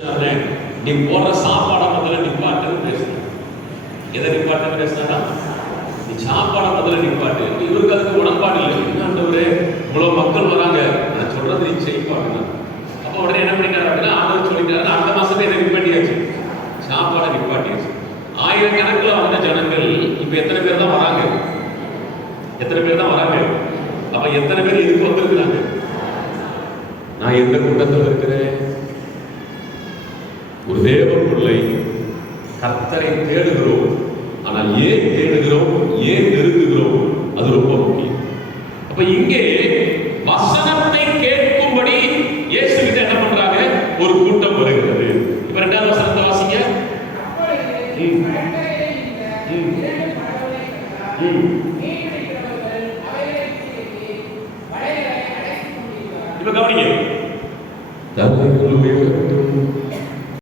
நீ போடுற சாப்பாடை முதல்ல நிப்பாட்டுன்னு பேசணும். எதை நிப்பாட்டுன்னு பேசினா நீ சாப்பாடை முதல்ல நிப்பாட்டு. இவருக்கு அதுக்கு உடன்பாடு இல்லை. இன்னொரு இவ்வளவு மக்கள் வராங்க, நான் சொல்றது நீ செய்வாங்க. அப்ப உடனே என்ன பண்ணிட்டாரு அப்படின்னா ஆண்டவர் சொல்லிட்டாரு, அடுத்த மாசமே இதை நிப்பாட்டியாச்சு, சாப்பாடை நிப்பாட்டியாச்சு. ஆயிரக்கணக்கில் வந்த ஜனங்கள் இப்ப எத்தனை பேர் தான் வராங்க? எத்தனை பேர் தான் வராங்க? அப்ப எத்தனை பேர் இதுக்கு வந்திருக்கிறாங்க? நான் எந்த கூட்டத்தில் இருக்கிறேன்? ஒரு தேவ பிள்ளை, கர்த்தரை தேடுகிறோம். ஆனால் ஏன் தேடுகிறோம், ஏன் நெருங்குகிறோம், அது ரொம்ப முக்கியம். அப்ப இங்கே வசனத்தை கேட்கும்படி இயேசுகிட்ட என்ன பண்றாங்க? ஒரு கூட்டம் வருகிறது. இப்ப இரண்டாவது வசனத்தை வாசிங்க. இப்ப கவனிங்க,